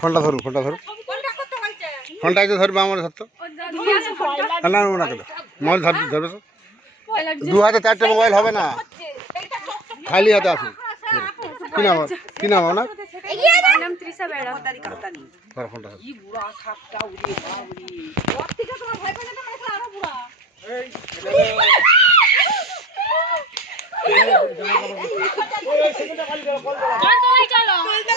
ফোনটা ধরুন ফোনটা ধরুন ফোনটা একটু ধরবে আমার ধরতো না না না কেন মোবাইল ধর ধরবে দু হাতে চারটে মোবাইল হবে না খালি হাতে আসুন কি নাম ওর? কি নাম আপনার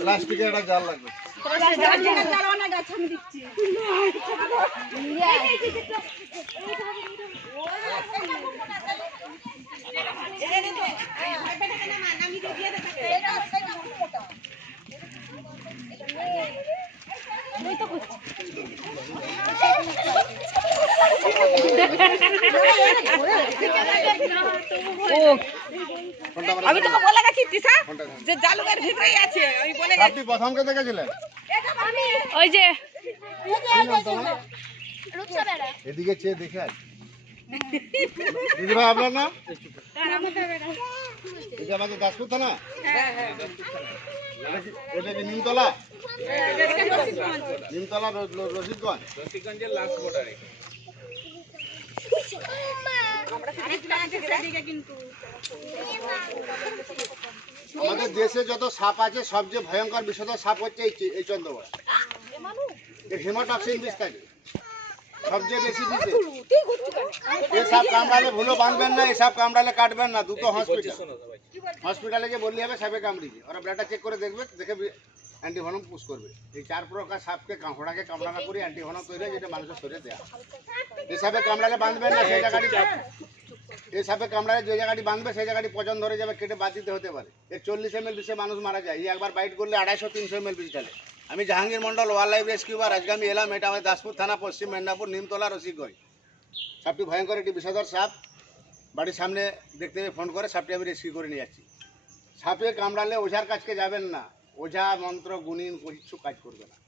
প্লাস্টিকের একটা জাল লাগবে। আমার আমি তোকে বলে গেছি তিসা যে জালুকের ভিতরেই আছে আমি বলে গেছি আপনি প্রথম কে দেখেছিলেন? ওই যে? এদিকে চেয়ে দেখে দিদি ভাই আপনার নাম? এটা আমাদের দাসপুর থানা? এটা কি- এটা কি নিমতলা নিমতলা র- র- রশিদগঞ্জ আমাদের দেশে যত সাপ আছে সবচেয়ে ভয়ঙ্কর বিষধর সাপ হচ্ছে এই চন্দ্রবড় হেমাটক্সিন বিষ থাকে সবচেয়ে বেশি বিষে এই সাপ কামড়ালে ভুলো বাঁধবেন না এই সাপ কামড়ালে কাটবেন না। দুটো হসপিটাল হসপিটালে যে বললি হবে সাপে কামড়িয়েছে। ওরা ব্লাডটা চেক করে দেখবে দেখে অ্যান্টিভনম পুশ করবে। এই চার প্রকার সাপকে কাঁকড়াকে কামড়ানা করে অ্যান্টিভনম তৈরি যেটা মানুষের শরীরে হয়। এই সাপে কামড়ালে বাঁধবেন না সেই জায়গাটি এই সাপে কামড়ালে যে জায়গাটি বাঁধবে সেই জায়গাটি পচন ধরে যাবে কেটে বাদ দিতে হতে পারে। এর চল্লিশ এম এল বিষে মানুষ মারা যায়। এই একবার বাইট করলে আড়াইশো তিনশো এম এল বিষ ঢালে। আমি Jahangir Mondal wild life rescue বা রাজগামী এলাম এটা আমাদের দাসপুর থানা পশ্চিম মেদিনীপুর নিমতলা রসিকগঞ্জ। সাপটি ভয়ঙ্কর একটি বিষধর সাপ। বাড়ির সামনে দেখতে ফোন করে সাপটি আমি রেস্কিউ করে নিয়ে যাচ্ছি। সাপে কামড়ালে ওঝার কাছকে যাবেন না। ওঝা মন্ত্র গুণিন কিছু কাজ করবে না।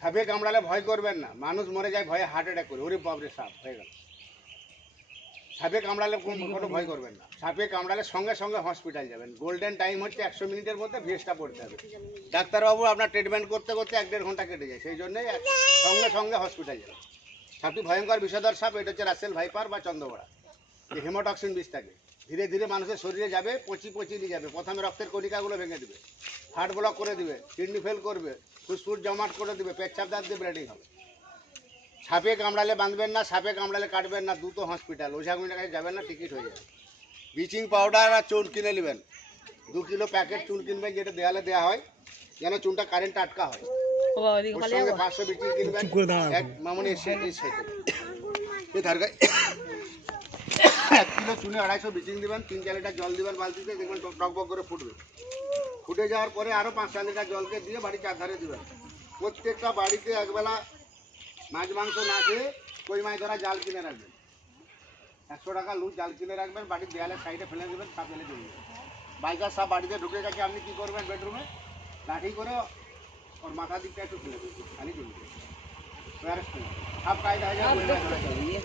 সাপে কামড়ালে ভয় করবেন না। মানুষ মরে যায়, ভয়ে হার্ট অ্যাটাক করে। ওরে বাবরে সাপ, হয়ে গেল। সাপে কামড়ালে কোন- ভয় করবেন না। সাপে কামড়ালে সঙ্গে সঙ্গে হসপিটাল যাবেন। গোল্ডেন টাইম হচ্ছে একশো মিনিটের মধ্যে ভেসটা পড়তে হবে। ডাক্তারবাবু, আপনার ট্রিটমেন্ট করতে করতে এক দেড় ঘণ্টা কেটে যায়। সেই জন্যই সঙ্গে সঙ্গে হসপিটাল যাবেন। সাপটি ভয়ঙ্কর বিষধর সাপ, এটা হচ্ছে রাসেল ভাইপার বা চন্দ্রবড়া হেমোটক্সিন বিষ থাকে ধীরে ধীরে মানুষের শরীরে যাবে পচি পচি নিয়ে যাবে। প্রথমে রক্তের কণিকাগুলো ভেঙে দেবে। হার্ট ব্লক করে দিবে কিডনি ফেল করবে ফুসফুস জমাট করে দেবে পেচ্ছাপ দাঁত দিয়ে ব্লিডিং হবে। সাপে কামড়ালে বাঁধবেন না সাপে কামড়ালে কাটবেন না দুটো হসপিটাল ওঝাগুলির কাছে যাবেন না টিকিট হয়ে যাবে। ব্লিচিং পাউডার আর চুন কিনে নেবেন। দু কিলো প্যাকেট চুন কিনবেন যেটা দেয়ালে দেওয়া হয় যেন চুনটা কারেন্ট আটকা হয়। ওর সঙ্গে পাঁচশো বিক্রি কিনবেন এক মামনি এসে এসে ধার এক কিলো চুনে আড়াইশো বিচিং দিবেন তিন চার লিটার জল দিবেন বালতিতে দেখবেন টক টক বক করে ফুটবে। ফুটে যাওয়ার পরে আরও পাঁচ চার লিটার জলকে দিয়ে বাড়ি চারধারে দিবেন। প্রত্যেকটা বাড়িতে একবেলা মাছ মাংস না খেয়ে কই মাছ ধরা জাল কিনে রাখবেন। একশো টাকা লুজ জাল কিনে রাখবেন বাড়ির দেয়ালের সাইডে ফেলে দেবেন সাপ ফেলে যাবে বাইকার সাপ বাড়িতে ঢুকে গেছে আপনি কী করবেন বেডরুমে? লাঠি করে ওর মাথা দিকটা একটু ফেলে দেবেন খালি ওয়ারেস সাপ কায়দা হয়ে যাবে কই মাছ ধরা যাবে। আপনি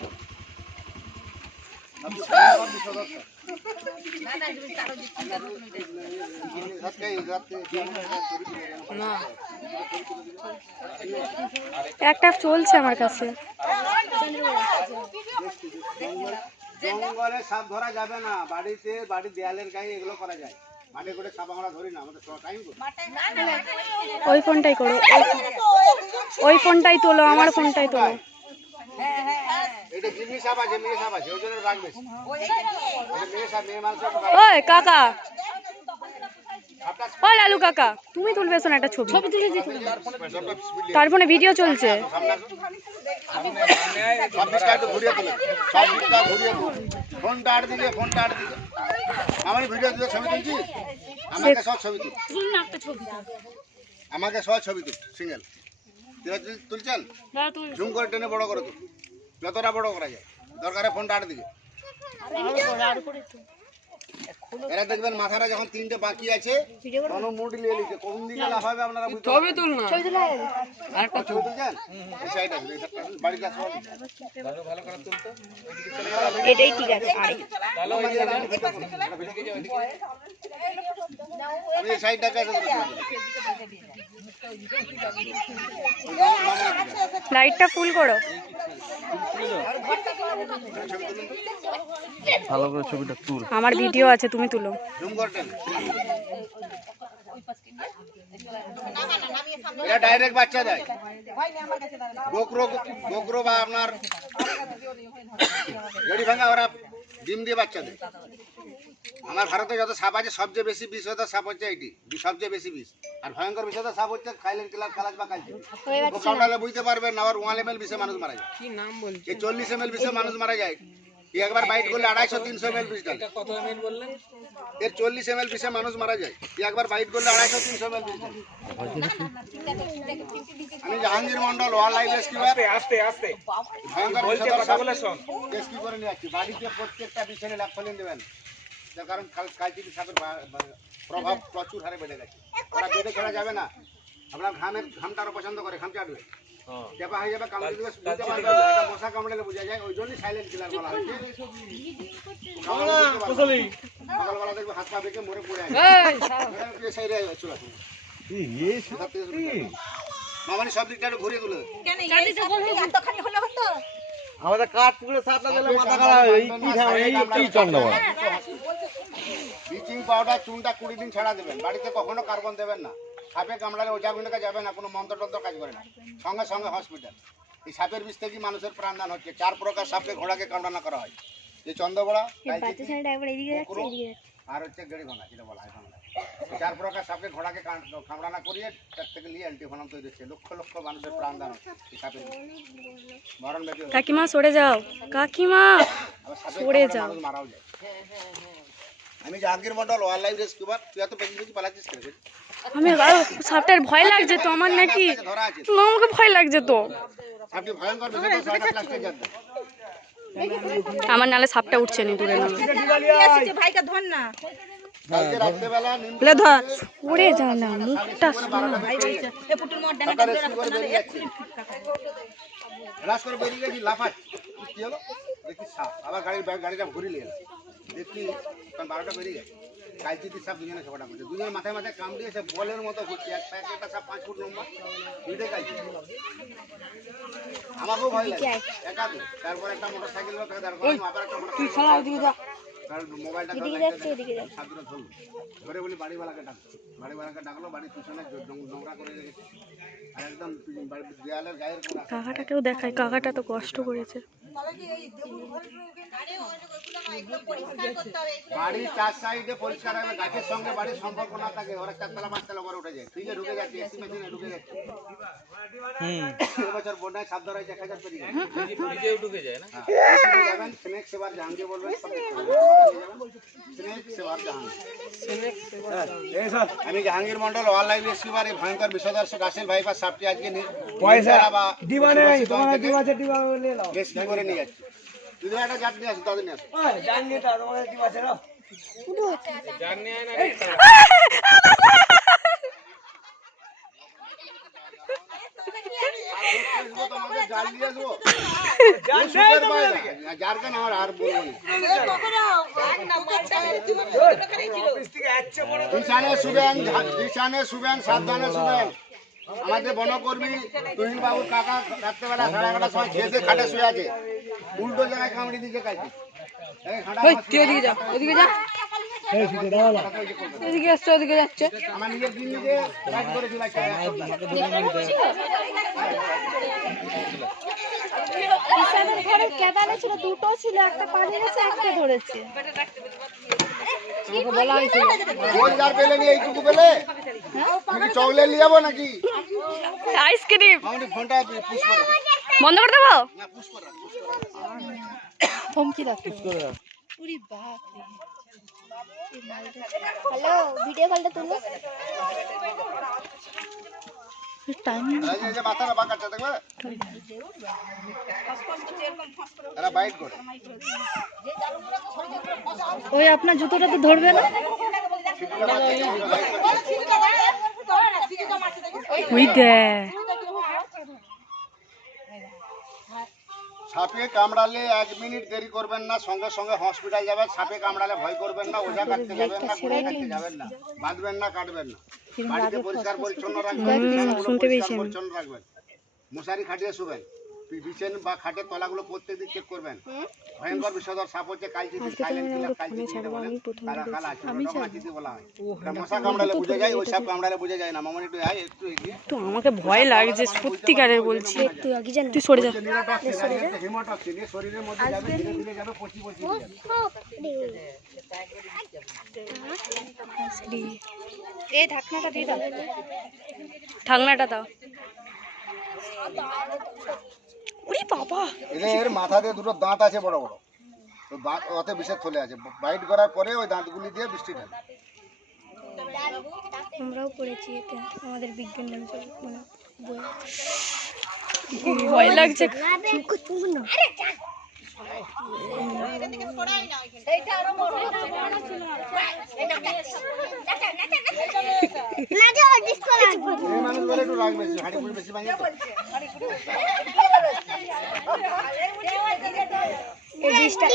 সব বিষধর সাপ। একটা চলছে আমার কাছে। জঙ্গলে সাপ ধরা যাবে না। বাড়িতে বাড়ির দেয়ালের গায়ে এগুলো করা যায়। মাঠে করে সাপ আমরা ধরি না আমাদের টাইম ওই ফোনটাই করো ওই ফোনটাই তোলো আমার ফোনটাই তোলো। ওই মেয়ে সাপ মেয়ে মানুষ ওই কাকা। ও লালু কাকা তুমি তুলবে শোন একটা ছবি। ছবি তুলে দিতে তার ফোনে ভিডিও চলছে। ফোনটা আট দিকে ফোনটা আট আমার ভিডিও ছবি তুলছিস আমাকে সব ছবি তুল। আমাকে সব ছবি তুল সিঙ্গেল তুলছেন জুম করে টেনে বড় করে তুল। যতটা বড় করা যায়। দরকারে ফোনটা আট দিকে। এরা দেখবেন মাথাটা যখন তিনটে বাকি আছে তখন মুড নিয়ে নিচ্ছে। কোন দিকে লাফাবে আপনারা বুঝতে ছবি তুল না আরেকটা ছবি তুলছেন? এই সাইড আছে এই সাইডটা আছে, বাড়ির কাছে হবে। এটাই ঠিক আছে আরে আমি এই সাইডটাকে আছে ধরে লাইটটা ফুল করো। ভালো করে ছবিটা তুল। আমার ভিডিও আছে তুমি তুলো। এটা ডাইরেক্ট বাচ্চা দেয়। গোকরো গোকরো বা আপনার জড়ি ভাঙা ওরা ডিম দিয়ে বাচ্চা দেয়। আমার ভারতে যত সাপ আছে সবচেয়ে বেশি বিষ হতো সাপ হচ্ছে এইটি বি- সবচেয়ে বেশি বিষ। আর ভয়ঙ্কর বিষ হতো সাপ হচ্ছে খাইলেন কিলার কালাজ বা কালচি ও কামড়ালে বুঝতে পারবেন আবার ওয়ান এম এল বিষে মানুষ মারা যায়। কি নাম বলছি এই চল্লিশ এম এল বিষে মানুষ মারা যায়। একবার বাইট করলে আড়াইশো তিনশো এম এল বিষ ডালে কত এমএল বললেন? এর চল্লিশ এম এল বিষে মানুষ মারা যায়। একবার বাইট করলে আড়াইশো তিনশো এম এল বিষ ডালে। আমি Jahangir Mondal wild life rescuer আস্তে আস্তে ভয়ঙ্কর বলছে কথা বলে শোন। রেস্কিউ করে নিয়ে যাচ্ছি বাড়িতে প্রত্যেকটা বিছানে ল্যাপথলিন দেবেন। তার কারণ কাল- কালচিনি সাপের প্রভাব প্রচুর হারে বেড়ে গেছে। ওরা বেঁধে খেলা যাবে না। আপনার ঘামের ঘামটা আরও পছন্দ করে ঘাম চাটবে চেপা হয়ে যাবে কামড়ে দিবে বুঝতে পারবে মশা কামড়ালে বোঝা যায়। ওই জন্যই সাইলেন্ট কিলার বলা হয়েছে। সকালবেলা দেখবে হাত পা বেঁকে মরে পড়ে আছে। সাইডে চলে আসুন? মামানি সব দিকটা তুলে। এতখানি হলে হতো আমাদের কাঠ পুকুরে মাথা খারাপ। এই কি এই কি চন্দ্রমা ব্লিচিং পাউডার চুনটা কুড়ি দিন ছাড়া দেবেন। বাড়িতে কখনো কার্বন দেবেন না। সাপে কামড়ালে ওঝা গুন্ডাকে যাবে না কোনো মন্ত্র টন্ত্র কাজ করে না। সঙ্গে সঙ্গে হসপিটাল এই সাপের বিষ থেকে মানুষের প্রাণদান হচ্ছে। চার প্রকার সাপকে ঘোড়াকে কামড়ানো করা হয়। এই চন্দ্রবড়া আর হচ্ছে গেড়ি ভাঙা যেটা বলা হয় বাংলায়। চার প্রকার সাপকে ঘোড়াকে কাম- কামড়ানো করিয়ে তার থেকে নিয়ে অ্যান্টিভেনম তৈরি হচ্ছে। লক্ষ লক্ষ মানুষের প্রাণদান হচ্ছে সাপের মরণ। কাকিমা সরে যাও। কাকিমা! সরে যাও। মারাও যায়। আমি Jahangir Mondal wild life rescuer তুই এত পেছন পেছন পালাচ্ছিস কেন আমি আরও সাপটার ভয় লাগছে তো আমার নাকি না, আমাকে ভয় লাগছে তো। সাপটি ভয়ঙ্কর বিষয় সাড়ে প্লাস্টিক জানতে আমার নালে সাপটা উঠছে নি দূরে নামে ভাইকে ধর না। মুখটা দেখি সাপ। আবার গাড়ির গাড়িটা ঘুরি নিয়ে এলাম। দেখছি কারণ বারোটা বেরিয়ে গেছে। কালচিতির সাপ দুজনে সেবাটা করছে। দুজনের মাথায় মাথায় কাম দিয়েছে বলের মতো ঘুরছে। একটা একটা সাপ পাঁচ ফুট লম্বা। দুইটাই কালচি আমাকেও ভয় লাগে। একা তো। তারপর একটা মোটর সাইকেল দাঁড় করালাম আবার একটা মোটর মোবাইলটা ধরলো ধরে বলি বাড়িওয়ালাকে ডাকলো বাড়িওয়ালাকে ডাকলো বাড়ির পিছনে নোংরা করে রেখেছে। আর একদম দেয়ালের গায়ের কাকাটাকেও দেখায় কাকাটা তো কষ্ট করেছে। বাড়ির চার সাইডে পরিষ্কার হবে গাছের সঙ্গে বাড়ির সম্পর্ক না থাকে ওরা চারতলা পাঁচতলা করে উঠে যায়। ফ্রিজে ঢুকে যাচ্ছে এসি মেশিনে ঢুকে যাচ্ছে। এবছর বন্যায় সাপ ধরায় এক হাজার পেরিয়ে নিজেও ঢুকে যায় না? হ্যাঁ, যাবেন স্নেক সেবার জাহাঙ্গীর বলবেন। স্নেক সেবার জাহাঙ্গীর আমি Jahangir Mondal wild life rescuer এই ভয়ঙ্কর বিষদর্শক আসেল ভাইপার সাপটি আজকে পয়সা বা ডিবা নেই তোমার ডিবা আছে ডিবা করে নিয়ে যাচ্ছি যদি একটা জাত নিয়ে আসুন তাদের নিয়ে আসুন জানি না আসব তোমাদের জাল দিয়ে আসব এই সুখের বাইরে। যার কেন আমার আর বলব না। বিছানে শুবেন বিছানে শুবেন সাবধানে শুবেন আমাদের বনকর্মী তুহিন বাবুর কাকা রাত্রেবেলা সাড়ে এগারোটার সময় খেয়ে দিয়ে খাটে শুয়ে আছে। উল্টো জায়গায় কামড়ি দিয়েছে কালকে আমার নিজের দিন নিজে কাজ কিষানের ঘরে ছিল দুটো ছিল একটা পালিয়ে গেছে একটা ধরেছে রোজগার পেলে এইটুকু পেলে তুমি কি চকলেট নিয়ে যাব নাকি? আইসক্রিম। আমাকে ফোনটা পুশ করে। দাও। বন্ধ করে দেবো? না পুশ করে দাও, পুশ করে। দাও। থমকি রাখতে হ্যালো ভিডিও কলটা তুলো। টাইম এই যে- এই যে মাথাটা দেখবে এরা বাইট করে। ওই আপনার জুতোটা তো ধরবে না? সাপে কামড়ালে এক মিনিট দেরি করবেন না সঙ্গে সঙ্গে হসপিটাল যাবেন সাপে কামড়ালে ভয় করবেন না ওঝা কাটতে যাবেন না কুড়ি কাটতে যাবেন না বাঁধবেন না কাটবেন না। বাড়িতে পরিষ্কার পরিচ্ছন্ন রাখবেন পরিচ্ছন্ন রাখবেন। মশারি খাটিয়ে শুবেন। বিছান বা খাটের তলাগুলো প্রত্যেকদিন চেক করবেন। ভয়ঙ্কর বিষধর সাপ হচ্ছে কালচিতি সাইলেন্ট কিলার কালচিতি বলে কালা কালা কালাচিতি বলা হয়। মশা কামড়ালে বুঝে যায় ওই সাপ কামড়ালে বুঝে যায় না মামনি একটু আয় একটু এগিয়ে। তো আমাকে ভয় লাগছে সত্যিকারের বলছি। তুই সরে যা। হিমোটক্সিন শরীরের মধ্যে যাবে ধীরে ধীরে যাবে পচি পচি যাবে। এ ঢাকনাটা দিয়ে দাও। ঢাকনাটা দাও। ওরে বাবা। এদের মাথাতে দুটো দাঁত আছে বড় বড়। তো দাঁত ওতে বিষের থলে আছে। বাইট করার পরে ওই দাঁতগুলি দিয়ে বৃষ্টি ঢালে। আমরাও পড়েছি এতে আমাদের বিজ্ঞান মানে বই। ভয় লাগছে। এই মানুষগুলো একটু রাগ বেশি হাঁড়ি পুড়ি বেশি ভাঙে তো এর বিষটা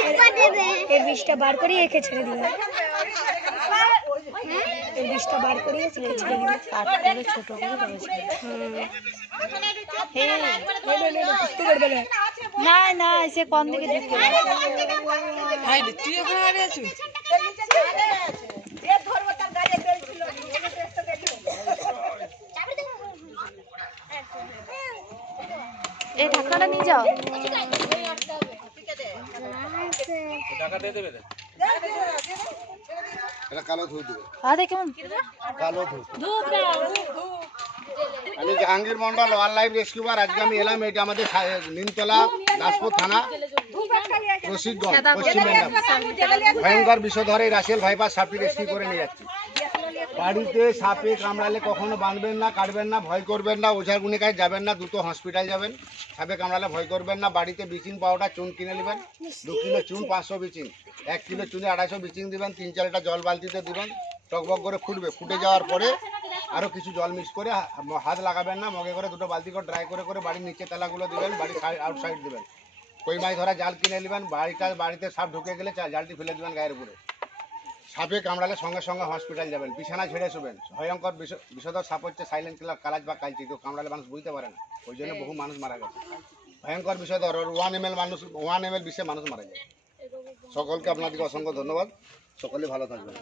এর বিষটা বার করে একে ছেড়ে দিবে। এর বিষটা বার করে একে ছেড়ে দিবে। ছোট করে না না সে কোন দিকে দেখতে তুই এখানে দাঁড়িয়ে আছিস? এই ঢাকনাটা নিয়ে যাও। টাকা দিয়ে দেবে এটা কালো ধুয়ে দেবে। আরে কেমন? কালো ধুয়ে আমি Jahangir Mondal wild life rescuer আজকে আমি এলাম এটা আমাদের নিমতলা দাসপুর থানা রশিদগঞ্জ পশ্চিম মেদিনীপুর। ভয়ঙ্কর বিষধরে এই রাসেল ভাইপার সাপটি রেস্কিউ করে নিয়ে যাচ্ছি। বাড়িতে সাপে কামড়ালে কখনো বাঁধবেন না, কাটবেন না, ভয় করবেন না, ওঝার গুণিকায় যাবেন না দুটো হসপিটাল যাবেন। সাপে কামড়ালে ভয় করবেন না, বাড়িতে ব্লিচিং পাউডার, চুন কিনে নেবেন, দু কিলো চুন, পাঁচশো ব্লিচিং এক কিলো চুনে আড়াইশো ব্লিচিং দিবেন, তিন চারটা জল বালতিতে দিবেন, টকবক করে ফুটবে। ফুটে যাওয়ার পরে আরও কিছু জল মিক্স করে হাত লাগাবেন না, মগে করে দুটো বালতি করে ড্রাই করে করে বাড়ির নিচে তেলাগুলো দিবেন, বাড়ির আউটসাইড দেবেন। কই মাছ ধরা জাল কিনে নেবেন, বাড়িটা বাড়িতে সাপ ঢুকে গেলে জালটি ফেলে দিবেন গায়ের উপরে। সাপে কামড়ালে সঙ্গে সঙ্গে হসপিটাল যাবেন। বিছানা ছেড়ে শুবেন। ভয়ঙ্কর বিষ- বিষধর সাপ হচ্ছে সাইলেন্ট কিলার কালাজ বা কালচি। তো কামড়ালে মানুষ বুঝতে পারে না। ওই জন্য বহু মানুষ মারা গেছে। ভয়ঙ্কর বিষধর ওর ওয়ান এম মানুষ ওয়ান এম এল বিষে মানুষ মারা যায় সকলকে আপনাদেরকে অসংখ্য ধন্যবাদ। সকলে ভালো থাকবেন।